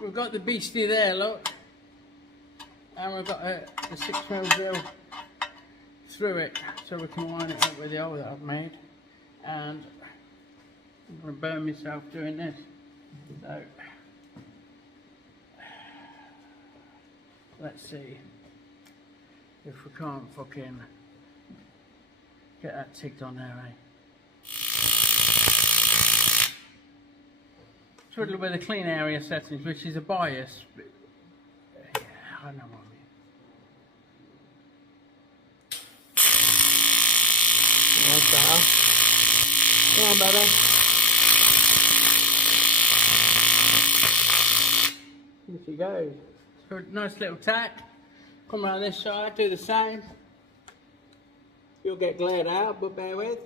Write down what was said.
we've got the beastie there, look, and we've got a 6mm drill through it, so we can line it up with the hole that I've made. And I'm going to burn myself doing this. So let's see if we can't fucking get that ticked on there, eh? Twiddle with the clean area settings, which is a bias. But, yeah, I know what I mean. That's better. Yeah, better. Here she goes. So a nice little tack. Come around this side, do the same. You'll get glared out, but bear with.